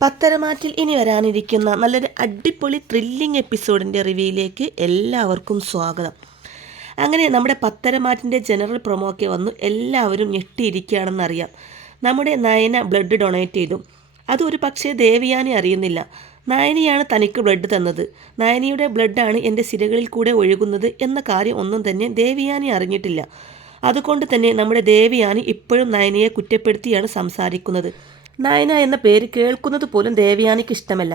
പത്തരമാറ്റിൽ ഇനി വരാനിരിക്കുന്ന നല്ലൊരു അടിപൊളി ത്രില്ലിംഗ് എപ്പിസോഡിന്റെ റിവ്യൂയിലേക്ക് എല്ലാവർക്കും സ്വാഗതം. അങ്ങനെ നമ്മുടെ പത്തരമാറ്റിന്റെ ജനറൽ പ്രൊമോ ഒക്കെ വന്നു. എല്ലാവരും ഞെട്ടിയിരിക്കുകയാണെന്നറിയാം നമ്മുടെ നയന ബ്ലഡ് ഡൊണേറ്റ് ചെയ്തു. അതൊരു പക്ഷേ ദേവിയാനി അറിയുന്നില്ല. നയനിയാണ് തനിക്ക് ബ്ലഡ് തന്നത്. നയനിയുടെ ബ്ലഡാണ് എന്റെ സിരകളിൽ കൂടെ ഒഴുകുന്നത് എന്ന കാര്യം ഒന്നും തന്നെ ദേവിയാനി അറിഞ്ഞിട്ടില്ല. അതുകൊണ്ട് തന്നെ നമ്മുടെ ദേവിയാനി ഇപ്പോഴും നയനിയെ കുറ്റപ്പെടുത്തിയാണ് സംസാരിക്കുന്നത്. നയന എന്ന പേര് കേൾക്കുന്നത് പോലും ദേവയാനിക്ക് ഇഷ്ടമല്ല.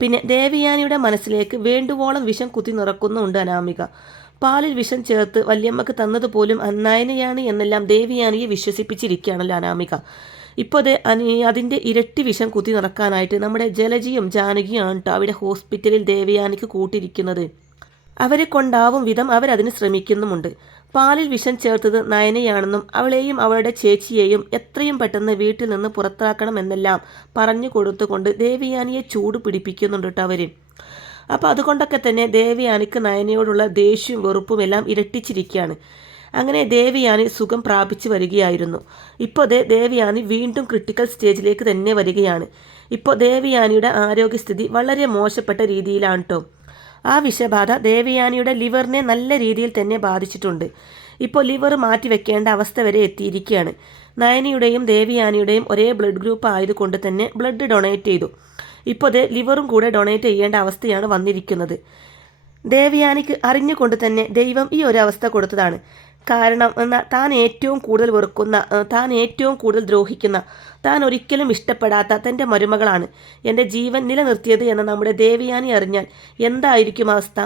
പിന്നെ ദേവയാനിയുടെ മനസ്സിലേക്ക് വേണ്ടുവോളം വിഷം കുത്തി നിറക്കുന്നുണ്ട് അനാമിക. പാലിൽ വിഷം ചേർത്ത് വല്യമ്മക്ക് തന്നതുപോലും നയനയാണ് എന്നെല്ലാം ദേവിയാനിയെ വിശ്വസിപ്പിച്ചിരിക്കുകയാണല്ലോ അനാമിക. ഇപ്പോൾ അത് അതിന്റെ ഇരട്ടി വിഷം കുത്തി നിറക്കാനായിട്ട് നമ്മുടെ ജലജിയും ജാനകിയാണ് കേട്ടോ അവിടെ ഹോസ്പിറ്റലിൽ ദേവയാനിക്ക് കൂട്ടിരിക്കുന്നത്. അവരെ കൊണ്ടാവും വിധം അവരതിന് ശ്രമിക്കുന്നുമുണ്ട്. പാലിൽ വിഷം ചേർത്തത് നയനയാണെന്നും അവളെയും അവളുടെ ചേച്ചിയെയും എത്രയും പെട്ടെന്ന് വീട്ടിൽ നിന്ന് പുറത്താക്കണമെന്നെല്ലാം പറഞ്ഞു കൊടുത്തുകൊണ്ട് ദേവിയാനിയെ ചൂട് പിടിപ്പിക്കുന്നുണ്ട് കേട്ടോ അവർ അപ്പോൾ അതുകൊണ്ടൊക്കെ തന്നെ ദേവിയാനിക്ക് നയനയോടുള്ള ദേഷ്യവും വെറുപ്പും എല്ലാം ഇരട്ടിച്ചിരിക്കുകയാണ്. അങ്ങനെ ദേവിയാനി സുഖം പ്രാപിച്ചു വരികയായിരുന്നു. ഇപ്പോൾ അതേ ദേവിയാനി വീണ്ടും ക്രിട്ടിക്കൽ സ്റ്റേജിലേക്ക് തന്നെ വരികയാണ്. ഇപ്പോൾ ദേവിയാനിയുടെ ആരോഗ്യസ്ഥിതി വളരെ മോശപ്പെട്ട രീതിയിലാണ് കേട്ടോ ആ വിഷബാധ ദേവയാനിയുടെ ലിവറിനെ നല്ല രീതിയിൽ തന്നെ ബാധിച്ചിട്ടുണ്ട്. ഇപ്പോൾ ലിവർ മാറ്റിവെക്കേണ്ട അവസ്ഥ വരെ എത്തിയിരിക്കുകയാണ്. നയനിയുടെയും ദേവിയാനിയുടെയും ഒരേ ബ്ലഡ് ഗ്രൂപ്പ് ആയതുകൊണ്ട് തന്നെ ബ്ലഡ് ഡൊണേറ്റ് ചെയ്തു. ഇപ്പോൾ ദേ ലിവറും കൂടെ ഡൊണേറ്റ് ചെയ്യേണ്ട അവസ്ഥയാണ് വന്നിരിക്കുന്നത്. ദേവയാനിക്ക് അറിഞ്ഞുകൊണ്ട് തന്നെ ദൈവം ഈ ഒരു അവസ്ഥ കൊടുത്തതാണ്. കാരണം എന്നാൽ താൻ ഏറ്റവും കൂടുതൽ വെറുക്കുന്ന താൻ ഏറ്റവും കൂടുതൽ ദ്രോഹിക്കുന്ന താൻ ഒരിക്കലും ഇഷ്ടപ്പെടാത്ത തന്റെ മരുമകളാണ് എന്റെ ജീവൻ നിലനിർത്തിയത് എന്ന് നമ്മുടെ ദേവിയാനി അറിഞ്ഞാൽ എന്തായിരിക്കും അവസ്ഥ?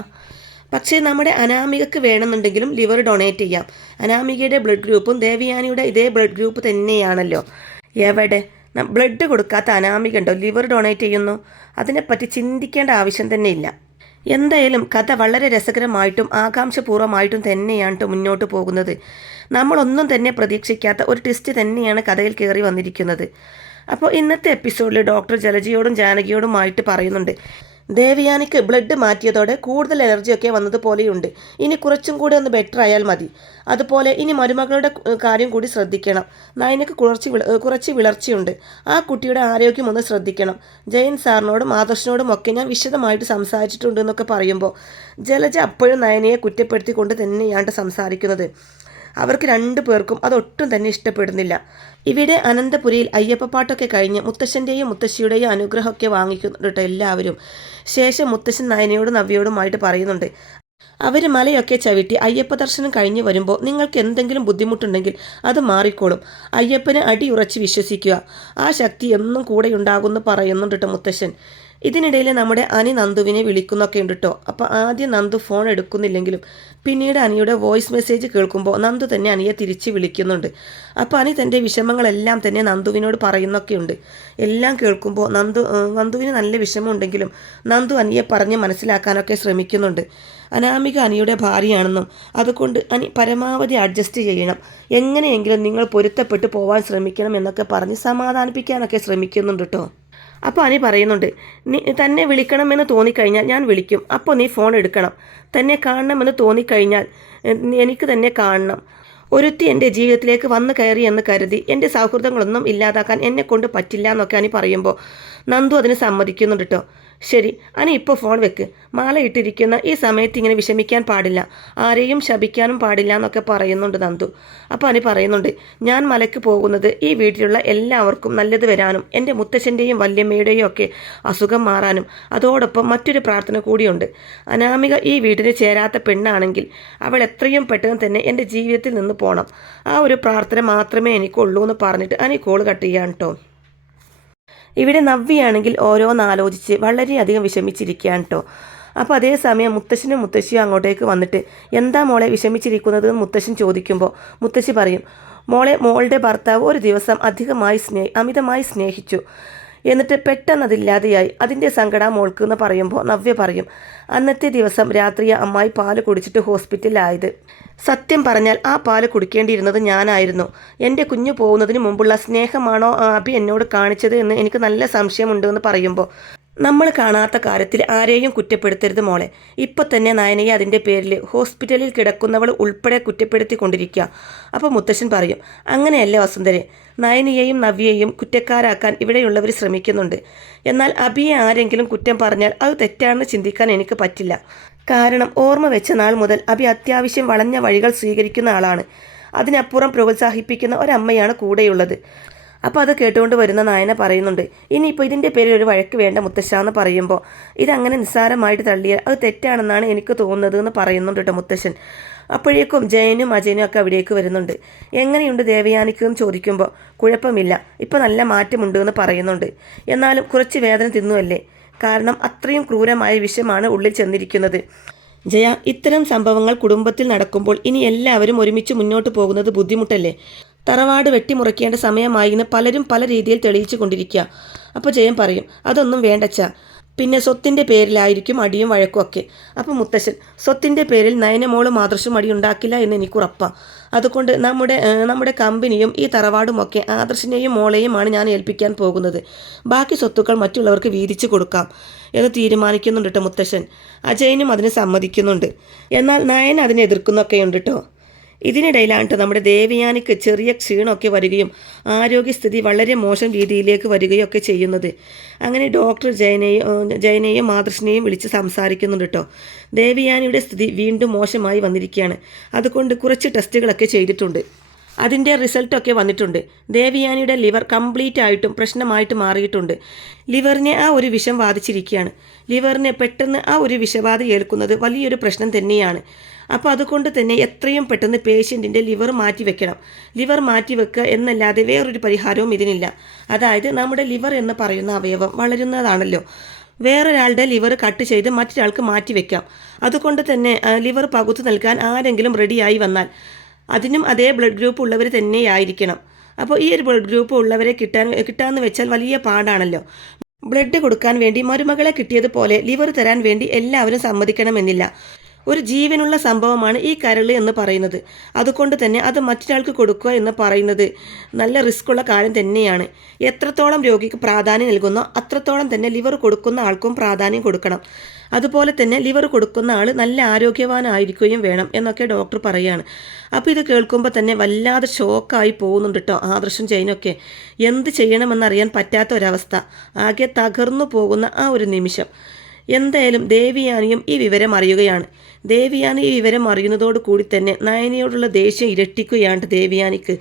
പക്ഷേ നമ്മുടെ അനാമികക്ക് വേണമെന്നുണ്ടെങ്കിലും ലിവർ ഡൊണേറ്റ് ചെയ്യാം. അനാമികയുടെ ബ്ലഡ് ഗ്രൂപ്പും ദേവിയാനിയുടെ ഇതേ ബ്ലഡ് ഗ്രൂപ്പ് തന്നെയാണല്ലോ. എവിടെ? ബ്ലഡ് കൊടുക്കാത്ത അനാമിക ഉണ്ടോ? ലിവർ ഡൊണേറ്റ് ചെയ്യുന്നു? അതിനെപ്പറ്റി ചിന്തിക്കേണ്ട ആവശ്യം തന്നെ ഇല്ല. എന്തായാലും കഥ വളരെ രസകരമായിട്ടും ആകാംക്ഷപൂർവമായിട്ടും തന്നെയാണ് മുന്നോട്ട് പോകുന്നത്. നമ്മളൊന്നും തന്നെ പ്രതീക്ഷിക്കാത്ത ഒരു ട്വിസ്റ്റ് തന്നെയാണ് കഥയിൽ കയറി വന്നിരിക്കുന്നത്. അപ്പോൾ ഇന്നത്തെ എപ്പിസോഡിൽ ഡോക്ടർ ജലജിയോടും ജാനകിയോടുമായിട്ട് പറയുന്നുണ്ട്. ദേവയാനിക്ക് ബ്ലഡ് മാറ്റിയതോടെ കൂടുതൽ എനർജിയൊക്കെ വന്നതുപോലെയുണ്ട് ഇനി കുറച്ചും കൂടി ഒന്ന് ബെറ്റർ ആയാൽ മതി. അതുപോലെ ഇനി മരുമകളുടെ കാര്യം കൂടി ശ്രദ്ധിക്കണം. നയനക്ക് കുറച്ച് കുറച്ച് വിളർച്ചയുണ്ട്. ആ കുട്ടിയുടെ ആരോഗ്യം ഒന്ന് ശ്രദ്ധിക്കണം. ജയൻ സാറിനോടും ആദർശനോടും ഒക്കെ ഞാൻ വിശദമായിട്ട് സംസാരിച്ചിട്ടുണ്ട് എന്നൊക്കെ പറയുമ്പോൾ ജലജ അപ്പോഴും നയനയെ കുറ്റപ്പെടുത്തിക്കൊണ്ട് തന്നെയാണ് സംസാരിക്കുന്നത്. അവർക്ക് രണ്ടു പേർക്കും അതൊട്ടും തന്നെ ഇഷ്ടപ്പെടുന്നില്ല. ഇവിടെ അനന്തപുരിയിൽ അയ്യപ്പപ്പാട്ടൊക്കെ കഴിഞ്ഞ് മുത്തശ്ശന്റെയും മുത്തശ്ശിയുടെയും അനുഗ്രഹമൊക്കെ വാങ്ങിക്കുന്നുണ്ട് എല്ലാവരും. ശേഷം മുത്തശ്ശൻ നയനയോടും നവ്യയോടുമായിട്ട് പറയുന്നുണ്ട്. അവർ മലയൊക്കെ ചവിട്ടി അയ്യപ്പ ദർശനം കഴിഞ്ഞ് വരുമ്പോൾ നിങ്ങൾക്ക് എന്തെങ്കിലും ബുദ്ധിമുട്ടുണ്ടെങ്കിൽ അത് മാറിക്കോളും. അയ്യപ്പനെ അടിയുറച്ച് വിശ്വസിക്കുക. ആ ശക്തി എന്നും കൂടെ ഉണ്ടാകുമെന്ന് പറയുന്നുണ്ട് കേട്ടോ മുത്തശ്ശൻ. ഇതിനിടയിൽ നമ്മുടെ അനി നന്ദുവിനെ വിളിക്കുന്നൊക്കെ ഉണ്ട് കേട്ടോ അപ്പോൾ ആദ്യം നന്ദു ഫോൺ എടുക്കുന്നില്ലെങ്കിലും പിന്നീട് അനിയുടെ വോയിസ് മെസ്സേജ് കേൾക്കുമ്പോൾ നന്ദു തന്നെ അനിയെ തിരിച്ച് വിളിക്കുന്നുണ്ട്. അപ്പോൾ അനി തന്റെ വിഷമങ്ങളെല്ലാം തന്നെ നന്ദുവിനോട് പറയുന്നൊക്കെയുണ്ട്. എല്ലാം കേൾക്കുമ്പോൾ നന്ദു നന്ദുവിന് നല്ല വിഷമമുണ്ടെങ്കിലും നന്ദു അനിയെ പറഞ്ഞ് മനസ്സിലാക്കാനൊക്കെ ശ്രമിക്കുന്നുണ്ട്. അനാമിക അനിയുടെ ഭാര്യയാണെന്നും അതുകൊണ്ട് അനി പരമാവധി അഡ്ജസ്റ്റ് ചെയ്യണം. എങ്ങനെയെങ്കിലും നിങ്ങൾ പൊരുത്തപ്പെട്ട് പോവാൻ ശ്രമിക്കണം എന്നൊക്കെ പറഞ്ഞ് സമാധാനിപ്പിക്കാനൊക്കെ ശ്രമിക്കുന്നുണ്ട് കേട്ടോ അപ്പോൾ അനി പറയുന്നുണ്ട് നീ തന്നെ വിളിക്കണമെന്ന് തോന്നിക്കഴിഞ്ഞാൽ ഞാൻ വിളിക്കും. അപ്പോൾ നീ ഫോൺ എടുക്കണം. തന്നെ കാണണമെന്ന് തോന്നിക്കഴിഞ്ഞാൽ എനിക്ക് തന്നെ കാണണം. ഒരുത്തി എന്റെ ജീവിതത്തിലേക്ക് വന്നു കയറി എന്ന് കരുതി എന്റെ സൗഹൃദങ്ങളൊന്നും ഇല്ലാതാക്കാൻ എന്നെ കൊണ്ട് പറ്റില്ല എന്നൊക്കെ അനി പറയുമ്പോൾ നന്ദു അതിന് സമ്മതിക്കുന്നുണ്ട് കേട്ടോ ശരി അനി ഇപ്പോൾ ഫോൺ വെക്ക്. മാല ഇട്ടിരിക്കുന്ന ഈ സമയത്ത് ഇങ്ങനെ വിഷമിക്കാൻ പാടില്ല. ആരെയും ശപിക്കാനും പാടില്ല എന്നൊക്കെ പറയുന്നുണ്ട് നന്ദു. അപ്പോൾ അനി പറയുന്നുണ്ട് ഞാൻ മലയ്ക്ക് പോകുന്നത് ഈ വീട്ടിലുള്ള എല്ലാവർക്കും നല്ലത് വരാനും എന്റെ മുത്തശ്ശന്റെയും വല്യമ്മയുടെയും ഒക്കെ അസുഖം മാറാനും അതോടൊപ്പം മറ്റൊരു പ്രാർത്ഥന കൂടിയുണ്ട്. അനാമിക ഈ വീട്ടിന് ചേരാത്ത പെണ്ണാണെങ്കിൽ അവൾ എത്രയും പെട്ടെന്ന് തന്നെ എന്റെ ജീവിതത്തിൽ നിന്ന് പോകണം ആ ഒരു പ്രാർത്ഥന മാത്രമേ എനിക്കുള്ളൂ എന്ന് പറഞ്ഞിട്ട് അനി കോൾ കട്ട് ചെയ്യാൻ കേട്ടോ ഇവിടെ നവ്യയാണെങ്കിൽ ഓരോന്നാലോചിച്ച് വളരെയധികം വിഷമിച്ചിരിക്കുകയാണ് കേട്ടോ അപ്പോൾ അതേസമയം മുത്തശ്ശനും മുത്തശ്ശിയും അങ്ങോട്ടേക്ക് വന്നിട്ട് എന്താ മോളെ വിഷമിച്ചിരിക്കുന്നത് എന്ന് മുത്തശ്ശൻ ചോദിക്കുമ്പോൾ മുത്തശ്ശി പറയും മോളെ മോളുടെ ഭർത്താവ് ഒരു ദിവസം അധികമായി സ്നേഹി അമിതമായി സ്നേഹിച്ചു. എന്നിട്ട് പെട്ടെന്ന് അതില്ലാതെയായി. അതിന്റെ സങ്കടം മോൾക്ക് എന്ന് പറയുമ്പോൾ നവ്യ പറയും അന്നത്തെ ദിവസം രാത്രി അമ്മായി പാൽ കുടിച്ചിട്ട് ഹോസ്പിറ്റലിലായത്. സത്യം പറഞ്ഞാൽ ആ പാൽ കുടിക്കേണ്ടിയിരുന്നത് ഞാനായിരുന്നു. എന്റെ കുഞ്ഞു പോകുന്നതിന് മുമ്പുള്ള സ്നേഹമാണോ അഭി എന്നോട് കാണിച്ചത് എന്ന് എനിക്ക് നല്ല സംശയമുണ്ട് എന്ന് പറയുമ്പോൾ നമ്മൾ കാണാത്ത കാര്യത്തിൽ ആരെയും കുറ്റപ്പെടുത്തരുത് മോളെ. ഇപ്പൊ തന്നെ നയനയെ അതിന്റെ പേരിൽ ഹോസ്പിറ്റലിൽ കിടക്കുന്നവൾ ഉൾപ്പെടെ കുറ്റപ്പെടുത്തിക്കൊണ്ടിരിക്കുക. അപ്പോൾ മുത്തശ്ശൻ പറയും അങ്ങനെയല്ലേ വസുന്ധരെ നയനിയെയും നവ്യയെയും കുറ്റക്കാരാക്കാൻ ഇവിടെയുള്ളവർ ശ്രമിക്കുന്നുണ്ട്. എന്നാൽ അബിയെ ആരെങ്കിലും കുറ്റം പറഞ്ഞാൽ അത് തെറ്റാണെന്ന് ചിന്തിക്കാൻ എനിക്ക് പറ്റില്ല. കാരണം ഓർമ്മ വെച്ച നാൾ മുതൽ അബി അത്യാവശ്യം വളഞ്ഞ വഴികൾ സ്വീകരിക്കുന്ന ആളാണ്. അതിനപ്പുറം പ്രോത്സാഹിപ്പിക്കുന്ന ഒരമ്മയാണ് കൂടെയുള്ളത്. അപ്പോൾ അത് കേട്ടുകൊണ്ട് വരുന്ന നായന പറയുന്നുണ്ട് ഇനിയിപ്പോൾ ഇതിന്റെ പേരിൽ ഒരു വഴക്ക് വേണ്ട മുത്തശ്ശ എന്ന് പറയുമ്പോൾ ഇതങ്ങനെ നിസ്സാരമായിട്ട് തള്ളിയാൽ അത് തെറ്റാണെന്നാണ് എനിക്ക് തോന്നുന്നത് എന്ന് പറയുന്നുണ്ട് കേട്ടോ മുത്തശ്ശൻ. അപ്പോഴേക്കും ജയനും അജയനും ഒക്കെ അവിടേക്ക് വരുന്നുണ്ട്. എങ്ങനെയുണ്ട് ദേവയാനിക്ക്? ചോദിക്കുമ്പോൾ കുഴപ്പമില്ല. ഇപ്പം നല്ല മാറ്റമുണ്ട് എന്ന് പറയുന്നുണ്ട്. എന്നാലും കുറച്ച് വേദന തിന്നുമല്ലേ കാരണം അത്രയും ക്രൂരമായ വിഷമാണ് ഉള്ളിൽ ചെന്നിരിക്കുന്നത്. ജയ ഇത്തരം സംഭവങ്ങൾ കുടുംബത്തിൽ നടക്കുമ്പോൾ ഇനി എല്ലാവരും ഒരുമിച്ച് മുന്നോട്ട് പോകുന്നത് ബുദ്ധിമുട്ടല്ലേ? തറവാട് വെട്ടിമുറിക്കേണ്ട സമയമായി എന്ന് പലരും പല രീതിയിൽ തെളിയിച്ചു കൊണ്ടിരിക്കുക അപ്പോൾ ജയം പറയും അതൊന്നും വേണ്ടച്ച. പിന്നെ സ്വത്തിന്റെ പേരിലായിരിക്കും അടിയും വഴക്കും ഒക്കെ. അപ്പോൾ മുത്തശ്ശൻ സ്വത്തിന്റെ പേരിൽ നയനമോളും മാതൃശം അടി ഉണ്ടാക്കില്ല എന്ന് എനിക്ക് ഉറപ്പാണ് അതുകൊണ്ട് നമ്മുടെ നമ്മുടെ കമ്പനിയും ഈ തറവാടുമൊക്കെ ആദർശിനെയും മോളെയുമാണ് ഞാൻ ഏൽപ്പിക്കാൻ പോകുന്നത്. ബാക്കി സ്വത്തുക്കൾ മറ്റുള്ളവർക്ക് വീതിച്ചു കൊടുക്കാം എന്ന് തീരുമാനിക്കുന്നുണ്ട് കേട്ടോ മുത്തശ്ശൻ. അജയനും അതിന് സമ്മതിക്കുന്നുണ്ട്. എന്നാൽ നയൻ അതിനെ എതിർക്കുന്നൊക്കെയുണ്ട് കേട്ടോ ഇതിനിടയിലാണ് നമ്മുടെ ദേവയാനിക്ക് ചെറിയ ക്ഷീണമൊക്കെ വരികയും ആരോഗ്യസ്ഥിതി വളരെ മോശം രീതിയിലേക്ക് വരികയൊക്കെ ചെയ്യുന്നത്. അങ്ങനെ ഡോക്ടർ ജയനെയും ജയനെയും മാതൃഷ്ണയെയും വിളിച്ച് സംസാരിക്കുന്നുണ്ട് കേട്ടോ ദേവയാനിയുടെ സ്ഥിതി വീണ്ടും മോശമായി വന്നിരിക്കുകയാണ്. അതുകൊണ്ട് കുറച്ച് ടെസ്റ്റുകളൊക്കെ ചെയ്തിട്ടുണ്ട്. അതിന്റെ റിസൾട്ടൊക്കെ വന്നിട്ടുണ്ട്. ദേവിയാനിയുടെ ലിവർ കംപ്ലീറ്റ് ആയിട്ടും പ്രശ്നമായിട്ട് മാറിയിട്ടുണ്ട്. ലിവറിനെ ആ ഒരു വിഷം ബാധിച്ചിരിക്കുകയാണ്. ലിവറിനെ പെട്ടെന്ന് ആ ഒരു വിഷബാധ ഏൽക്കുന്നത് വലിയൊരു പ്രശ്നം തന്നെയാണ്. അപ്പോൾ അതുകൊണ്ട് തന്നെ എത്രയും പെട്ടെന്ന് പേഷ്യന്റിന്റെ ലിവർ മാറ്റി വെക്കണം. ലിവർ മാറ്റി വെക്കുക എന്നല്ലാതെ വേറൊരു പരിഹാരവും ഇതിനില്ല. അതായത് നമ്മുടെ ലിവർ എന്ന് പറയുന്ന അവയവം വളരുന്നതാണല്ലോ. വേറൊരാളുടെ ലിവർ കട്ട് ചെയ്ത് മറ്റൊരാൾക്ക് മാറ്റി വെക്കാം. അതുകൊണ്ട് തന്നെ ലിവർ പകുത്തു നൽകാൻ ആരെങ്കിലും റെഡിയായി വന്നാൽ അതിനും അതേ ബ്ലഡ് ഗ്രൂപ്പ് ഉള്ളവർ തന്നെയായിരിക്കണം. അപ്പോൾ ഈ ഒരു ബ്ലഡ് ഗ്രൂപ്പ് ഉള്ളവരെ കിട്ടാൻ കിട്ടാമെന്ന് വെച്ചാൽ വലിയ പാടാണല്ലോ. ബ്ലഡ് കൊടുക്കാൻ വേണ്ടി മരുമകളെ കിട്ടിയതുപോലെ ലിവർ തരാൻ വേണ്ടി എല്ലാവരും സമ്മതിക്കണമെന്നില്ല. ഒരു ജീവനുള്ള സംഭവമാണ് ഈ കരൾ എന്ന് പറയുന്നത്. അതുകൊണ്ട് തന്നെ അത് മറ്റൊരാൾക്ക് കൊടുക്കുക എന്ന് പറയുന്നത് നല്ല റിസ്ക് ഉള്ള കാര്യം തന്നെയാണ്. എത്രത്തോളം രോഗിക്ക് പ്രാധാന്യം നൽകുന്നോ അത്രത്തോളം തന്നെ ലിവർ കൊടുക്കുന്ന ആൾക്കും പ്രാധാന്യം കൊടുക്കണം. അതുപോലെ തന്നെ ലിവർ കൊടുക്കുന്ന ആൾ നല്ല ആരോഗ്യവാനായിരിക്കുകയും വേണം എന്നൊക്കെ ഡോക്ടർ പറയുകയാണ് അപ്പോൾ ഇത് കേൾക്കുമ്പോൾ തന്നെ വല്ലാതെ ഷോക്കായി പോകുന്നുണ്ട് കേട്ടോ ആദർശം ചെയ്യുന്നൊക്കെ എന്ത് ചെയ്യണമെന്നറിയാൻ പറ്റാത്ത ഒരവസ്ഥ. ആകെ തകർന്നു പോകുന്ന ആ ഒരു നിമിഷം. എന്തായാലും ദേവിയാനിയും ഈ വിവരം അറിയുകയാണ്. ദേവിയാനി ഈ വിവരം അറിയുന്നതോട് കൂടി തന്നെ നയനിയോടുള്ള ദേഷ്യം ഇരട്ടിക്കുകയാണ് ദേവിയാനിക്ക്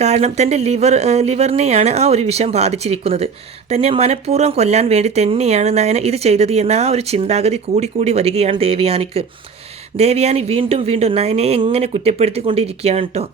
കാരണം തന്റെ ലിവർ ലിവറിനെയാണ് ആ ഒരു വിഷം ബാധിച്ചിരിക്കുന്നത്. തന്നെ മനഃപൂർവം കൊല്ലാൻ വേണ്ടി തന്നെയാണ് നയന ഇത് ചെയ്തത് എന്ന ആ ഒരു ചിന്താഗതി കൂടിക്കൂടി വരികയാണ് ദേവിയാനിക്ക് ദേവിയാനി വീണ്ടും വീണ്ടും നയനയെ എങ്ങനെ കുറ്റപ്പെടുത്തിക്കൊണ്ടിരിക്കുകയാണ് കേട്ടോ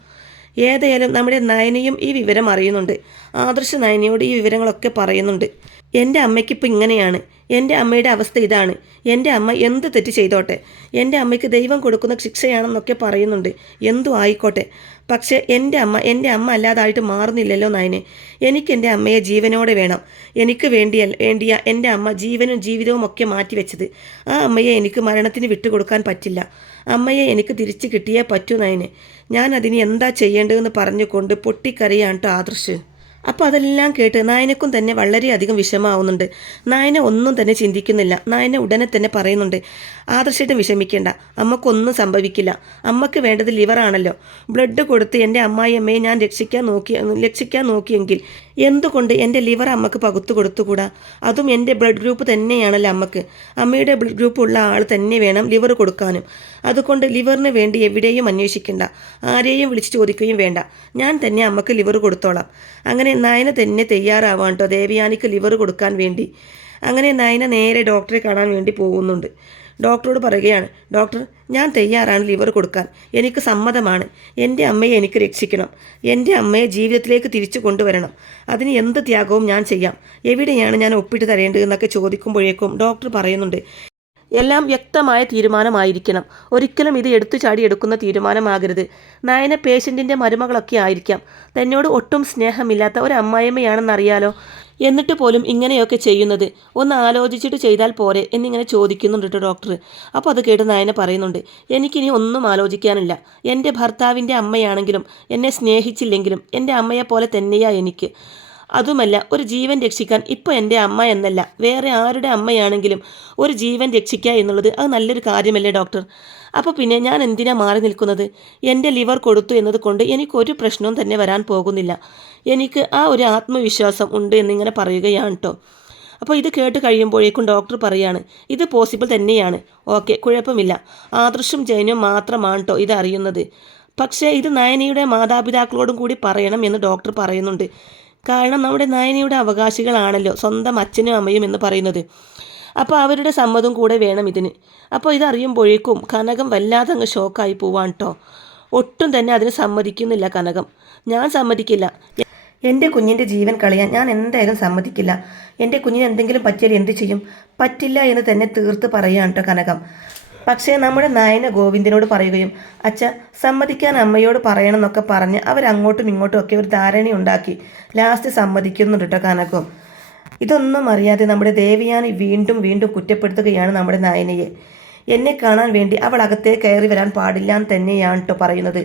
ഏതായാലും നമ്മുടെ നയനയും ഈ വിവരം അറിയുന്നുണ്ട്. ആദർശ നയനയോട് ഈ വിവരങ്ങളൊക്കെ പറയുന്നുണ്ട്. എന്റെ അമ്മയ്ക്കിപ്പോൾ ഇങ്ങനെയാണ്. എന്റെ അമ്മയുടെ അവസ്ഥ ഇതാണ്. എന്റെ അമ്മ എന്ത് തെറ്റ് ചെയ്തോട്ടെ. എന്റെ അമ്മയ്ക്ക് ദൈവം കൊടുക്കുന്ന ശിക്ഷയാണെന്നൊക്കെ പറയുന്നുണ്ട്. എന്തു ആയിക്കോട്ടെ. പക്ഷേ എന്റെ അമ്മ എന്റെ അമ്മ അല്ലാതായിട്ട് മാറുന്നില്ലല്ലോ നായനെ. എനിക്ക് എന്റെ അമ്മയെ ജീവനോടെ വേണം. എനിക്ക് വേണ്ടിയ വേണ്ടിയ എന്റെ അമ്മ ജീവനും ജീവിതവും ഒക്കെ മാറ്റിവെച്ചത്. ആ അമ്മയെ എനിക്ക് മരണത്തിന് വിട്ടുകൊടുക്കാൻ പറ്റില്ല. അമ്മയെ എനിക്ക് തിരിച്ചു കിട്ടിയേ പറ്റൂ നായനെ. ഞാൻ അതിന് എന്താ ചെയ്യേണ്ടതെന്ന് പറഞ്ഞുകൊണ്ട് പൊട്ടിക്കരയാണ് കേട്ടോ ആദർശ്. അപ്പോൾ അതെല്ലാം കേട്ട് നായനക്കും തന്നെ വളരെയധികം വിഷമാവുന്നുണ്ട് നായന ഒന്നും തന്നെ ചിന്തിക്കുന്നില്ല. നായന ഉടനെ തന്നെ പറയുന്നുണ്ട് ആദർശയിട്ടും വിഷമിക്കേണ്ട. അമ്മക്കൊന്നും സംഭവിക്കില്ല. അമ്മയ്ക്ക് വേണ്ടത് ലിവറാണല്ലോ. ബ്ലഡ് കൊടുത്ത് എന്റെ അമ്മായിയമ്മയെ ഞാൻ രക്ഷിക്കാൻ നോക്കി രക്ഷിക്കാൻ നോക്കിയെങ്കിൽ എന്തുകൊണ്ട് എന്റെ ലിവർ അമ്മയ്ക്ക് പകുത്തു കൊടുത്തുകൂടാ? അതും എന്റെ ബ്ലഡ് ഗ്രൂപ്പ് തന്നെയാണല്ലോ അമ്മയ്ക്ക്. അമ്മയുടെ ബ്ലഡ് ഗ്രൂപ്പ് ഉള്ള ആൾ തന്നെ വേണം ലിവർ കൊടുക്കാനും. അതുകൊണ്ട് ലിവറിന് വേണ്ടി എവിടെയും അന്വേഷിക്കണ്ട. ആരെയും വിളിച്ച് ചോദിക്കുകയും വേണ്ട. ഞാൻ തന്നെ അമ്മയ്ക്ക് ലിവർ കൊടുത്തോളാം. അങ്ങനെ നയന തന്നെ തയ്യാറാവാൻ കേട്ടോ ദേവയാനിക്ക് ലിവർ കൊടുക്കാൻ വേണ്ടി. അങ്ങനെ നയന നേരെ ഡോക്ടറെ കാണാൻ വേണ്ടി പോകുന്നുണ്ട്. ഡോക്ടറോട് പറയുകയാണ് ഡോക്ടർ ഞാൻ തയ്യാറാണ് ലിവർ കൊടുക്കാൻ. എനിക്ക് സമ്മതമാണ്. എന്റെ അമ്മയെ എനിക്ക് രക്ഷിക്കണം. എന്റെ അമ്മയെ ജീവിതത്തിലേക്ക് തിരിച്ചു കൊണ്ടുവരണം. അതിന് എന്ത് ത്യാഗവും ഞാൻ ചെയ്യാം. എവിടെയാണ് ഞാൻ ഒപ്പിട്ട് തരേണ്ടതെന്നൊക്കെ ചോദിക്കുമ്പോഴേക്കും ഡോക്ടർ പറയുന്നുണ്ട് എല്ലാം വ്യക്തമായ തീരുമാനമായിരിക്കണം. ഒരിക്കലും ഇത് എടുത്തു ചാടി എടുക്കുന്ന തീരുമാനമാകരുത്. നയന പേഷ്യന്റിന്റെ മരുമകളൊക്കെ ആയിരിക്കാം. തന്നോട് ഒട്ടും സ്നേഹമില്ലാത്ത ഒരു അമ്മായിയമ്മയാണെന്നറിയാലോ. എന്നിട്ട് പോലും ഇങ്ങനെയൊക്കെ ചെയ്യുന്നത്. ഒന്ന് ആലോചിച്ചിട്ട് ചെയ്താൽ പോരെ എന്നിങ്ങനെ ചോദിക്കുന്നുണ്ട് കേട്ടോ ഡോക്ടർ അപ്പോൾ അത് കേട്ട് നായന പറയുന്നുണ്ട് എനിക്കിനി ഒന്നും ആലോചിക്കാനില്ല. എന്റെ ഭർത്താവിന്റെ അമ്മയാണെങ്കിലും എന്നെ സ്നേഹിച്ചില്ലെങ്കിലും എന്റെ അമ്മയെ പോലെ തന്നെയാ എനിക്ക്. അതുമല്ല ഒരു ജീവൻ രക്ഷിക്കാൻ ഇപ്പോൾ എന്റെ അമ്മ എന്നല്ല വേറെ ആരുടെ അമ്മയാണെങ്കിലും ഒരു ജീവൻ രക്ഷിക്കുക എന്നുള്ളത് അത് നല്ലൊരു കാര്യമല്ലേ ഡോക്ടർ? അപ്പോൾ പിന്നെ ഞാൻ എന്തിനാ മാറി നിൽക്കുന്നത്? എന്റെ ലിവർ കൊടുത്തു എന്നത് കൊണ്ട് എനിക്കൊരു പ്രശ്നവും തന്നെ വരാൻ പോകുന്നില്ല. എനിക്ക് ആ ഒരു ആത്മവിശ്വാസം ഉണ്ട് എന്നിങ്ങനെ പറയുകയാണ് കേട്ടോ അപ്പോൾ ഇത് കേട്ട് കഴിയുമ്പോഴേക്കും ഡോക്ടർ പറയാണ് ഇത് പോസിബിൾ തന്നെയാണ്. ഓക്കെ കുഴപ്പമില്ല. ആദർശും ജൈനും മാത്രമാണ് കേട്ടോ ഇത് അറിയുന്നത്. പക്ഷേ ഇത് നയനയുടെ മാതാപിതാക്കളോടും കൂടി പറയണം എന്ന് ഡോക്ടർ പറയുന്നുണ്ട്. കാരണം നമ്മുടെ നയനിയുടെ അവകാശികളാണല്ലോ സ്വന്തം അച്ഛനും അമ്മയും എന്ന് പറയുന്നത്. അപ്പോൾ അവരുടെ സമ്മതം കൂടെ വേണം ഇതിന്. അപ്പോൾ ഇതറിയുമ്പോഴേക്കും കനകം വല്ലാതെ അങ്ങ് ഷോക്കായി പോവാൻ കേട്ടോ ഒട്ടും തന്നെ അതിന് സമ്മതിക്കുന്നില്ല കനകം. ഞാൻ സമ്മതിക്കില്ല. എന്റെ കുഞ്ഞിന്റെ ജീവൻ കളയാൻ ഞാൻ എന്തായാലും സമ്മതിക്കില്ല. എന്റെ കുഞ്ഞിന് എന്തെങ്കിലും പറ്റിയാൽ എന്ത് ചെയ്യും? പറ്റില്ല എന്ന് തന്നെ തീർത്ത് പറയുകയാണ് കേട്ടോ കനകം. പക്ഷേ നമ്മുടെ നായന ഗോവിന്ദനോട് പറയുകയും അച്ഛ സമ്മതിക്കാൻ അമ്മയോട് പറയണം എന്നൊക്കെ പറഞ്ഞ് അവരങ്ങോട്ടും ഇങ്ങോട്ടും ഒക്കെ ഒരു ധാരണയുണ്ടാക്കി ലാസ്റ്റ് സമ്മതിക്കുന്നുണ്ട് കേട്ടോ കനകം. ഇതൊന്നും അറിയാതെ നമ്മുടെ ദേവിയാനി വീണ്ടും വീണ്ടും കുറ്റപ്പെടുത്തുകയാണ് നമ്മുടെ നായനയെ. എന്നെ കാണാൻ വേണ്ടി അവൾ അകത്തേ കയറി വരാൻ പാടില്ല എന്ന് തന്നെയാണ് കേട്ടോ പറയുന്നത്.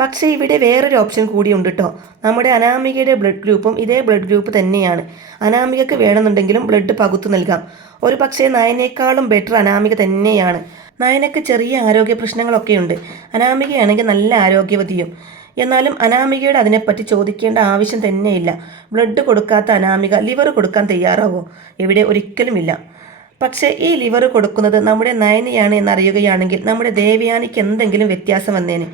പക്ഷേ ഇവിടെ വേറൊരു ഓപ്ഷൻ കൂടിയുണ്ട് കേട്ടോ നമ്മുടെ അനാമികയുടെ ബ്ലഡ് ഗ്രൂപ്പും ഇതേ ബ്ലഡ് ഗ്രൂപ്പ് തന്നെയാണ്. അനാമികക്ക് വേണമെന്നുണ്ടെങ്കിലും ബ്ലഡ് പകുത്തു നൽകാം. ഒരു പക്ഷേ നയനേക്കാളും ബെറ്റർ അനാമിക തന്നെയാണ്. നയനക്ക് ചെറിയ ആരോഗ്യ പ്രശ്നങ്ങളൊക്കെ പ്രശ്നങ്ങളൊക്കെയുണ്ട്. അനാമികയാണെങ്കിൽ നല്ല ആരോഗ്യവതിയും. എന്നാലും അനാമികയുടെ അതിനെപ്പറ്റി ചോദിക്കേണ്ട ആവശ്യം തന്നെയില്ല. ബ്ലഡ് കൊടുക്കാത്ത അനാമിക ലിവർ കൊടുക്കാൻ തയ്യാറാവോ? ഇവിടെ ഒരിക്കലുമില്ല. പക്ഷേ ഈ ലിവർ കൊടുക്കുന്നത് നമ്മുടെ നയനയാണ് എന്നറിയുകയാണെങ്കിൽ നമ്മുടെ ദേവയാനിക്ക് എന്തെങ്കിലും വ്യത്യാസം വന്നേനെ.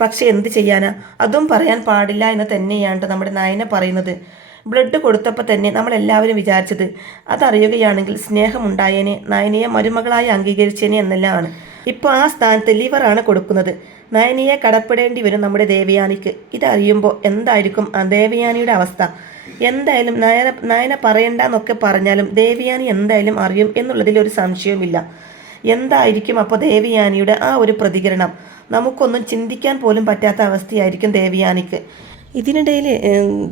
പക്ഷെ എന്ത് ചെയ്യാനാ? അതും പറയാൻ പാടില്ല എന്ന് തന്നെയാണ് നമ്മുടെ നയന പറയുന്നത്. ബ്ലഡ് കൊടുത്തപ്പോൾ തന്നെ നമ്മളെല്ലാവരും വിചാരിച്ചത് അതറിയുകയാണെങ്കിൽ സ്നേഹമുണ്ടായേനെ നയനയെ മരുമകളായി അംഗീകരിച്ചേനെ എന്നെല്ലാമാണ്. ഇപ്പോൾ ആ സ്ഥാനത്ത് ലിവറാണ് കൊടുക്കുന്നത്. നയനിയെ കടപ്പെടേണ്ടി വരും നമ്മുടെ ദേവയാനിക്ക്. ഇതറിയുമ്പോൾ എന്തായിരിക്കും ആ ദേവയാനിയുടെ അവസ്ഥ? എന്തായാലും നയന നയന പറയണ്ടെന്നൊക്കെ പറഞ്ഞാലും ദേവയാനി എന്തായാലും അറിയും എന്നുള്ളതിൽ ഒരു സംശയവുമില്ല. എന്തായിരിക്കും അപ്പോൾ ദേവയാനിയുടെ ആ ഒരു പ്രതികരണം? നമുക്കൊന്നും ചിന്തിക്കാൻ പോലും പറ്റാത്ത അവസ്ഥയായിരിക്കും ദേവയാനിക്ക്. ഇതിനിടയിൽ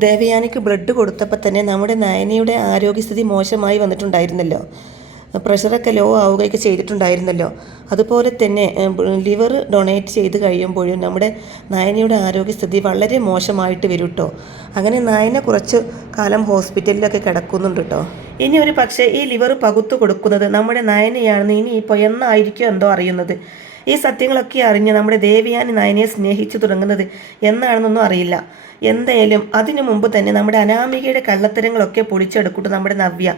ദേവയാനിക്ക് ബ്ലഡ് കൊടുത്തപ്പോൾ തന്നെ നമ്മുടെ നയനയുടെ ആരോഗ്യസ്ഥിതി മോശമായി വന്നിട്ടുണ്ടായിരുന്നല്ലോ. പ്രഷറൊക്കെ ലോ ആവുകയൊക്കെ ചെയ്തിട്ടുണ്ടായിരുന്നല്ലോ. അതുപോലെ തന്നെ ലിവർ ഡൊണേറ്റ് ചെയ്ത് കഴിയുമ്പോഴും നമ്മുടെ നയനയുടെ ആരോഗ്യസ്ഥിതി വളരെ മോശമായിട്ട് വരും കേട്ടോ അങ്ങനെ നയന കുറച്ച് കാലം ഹോസ്പിറ്റലിലൊക്കെ കിടക്കുന്നുണ്ട് കേട്ടോ ഇനി ഒരു പക്ഷേ ഈ ലിവർ പകുത്തു കൊടുക്കുന്നത് നമ്മുടെ നയനയാണെന്ന് ഇനി ഇപ്പോൾ എന്നായിരിക്കും എന്തോ അറിയുന്നത്? ഈ സത്യങ്ങളൊക്കെ അറിഞ്ഞ് നമ്മുടെ ദേവിയാനി നയനയെ സ്നേഹിച്ചു തുടങ്ങുന്നത് എന്നാണെന്നൊന്നും അറിയില്ല. എന്തായാലും അതിനു മുമ്പ് തന്നെ നമ്മുടെ അനാമികയുടെ കള്ളത്തരങ്ങളൊക്കെ പൊടിച്ചെടുക്കട്ടെ നമ്മുടെ നവ്യ.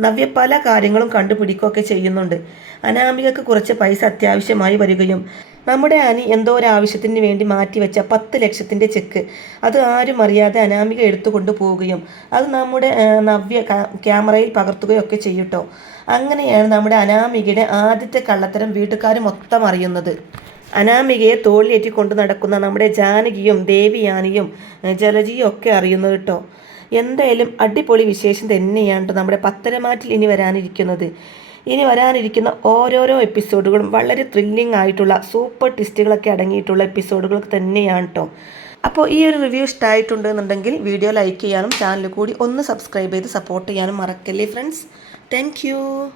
നവ്യ പല കാര്യങ്ങളും കണ്ടുപിടിക്കുകയൊക്കെ ചെയ്യുന്നുണ്ട്. അനാമികക്ക് കുറച്ച് പൈസ അത്യാവശ്യമായി വരികയും നമ്മുടെ അനി എന്തോ ഒരു ആവശ്യത്തിന് വേണ്ടി മാറ്റിവെച്ച പത്ത് ലക്ഷത്തിന്റെ ചെക്ക് അത് ആരും അറിയാതെ അനാമിക എടുത്തുകൊണ്ട് പോവുകയും അത് നമ്മുടെ നവ്യ ക്യാമറയിൽ പകർത്തുകയൊക്കെ ചെയ്യട്ടോ അങ്ങനെയാണ് നമ്മുടെ അനാമികയുടെ ആദ്യത്തെ കള്ളത്തരം വീട്ടുകാർ മൊത്തം അറിയുന്നത്. അനാമികയെ തോളിലേറ്റി കൊണ്ടു നടക്കുന്ന നമ്മുടെ ജാനകിയും ദേവിയാനിയും ജലജിയും ഒക്കെ അറിയുന്നത് കേട്ടോ എന്തായാലും അടിപൊളി വിശേഷം തന്നെയാണ് നമ്മുടെ പത്തരമാറ്റിൽ ഇനി വരാനിരിക്കുന്നത്. ഇനി വരാനിരിക്കുന്ന ഓരോരോ എപ്പിസോഡുകളും വളരെ ത്രില്ലിംഗ് ആയിട്ടുള്ള സൂപ്പർ ട്വിസ്റ്റുകളൊക്കെ അടങ്ങിയിട്ടുള്ള എപ്പിസോഡുകൾ തന്നെയാണ് കേട്ടോ അപ്പോൾ ഈ ഒരു റിവ്യൂ ഇഷ്ടമായിട്ടുണ്ടെന്നുണ്ടെങ്കിൽ വീഡിയോ ലൈക്ക് ചെയ്യാനും ചാനൽ കൂടി ഒന്ന് സബ്സ്ക്രൈബ് ചെയ്ത് സപ്പോർട്ട് ചെയ്യാനും മറക്കല്ലേ ഫ്രണ്ട്സ് Thank you.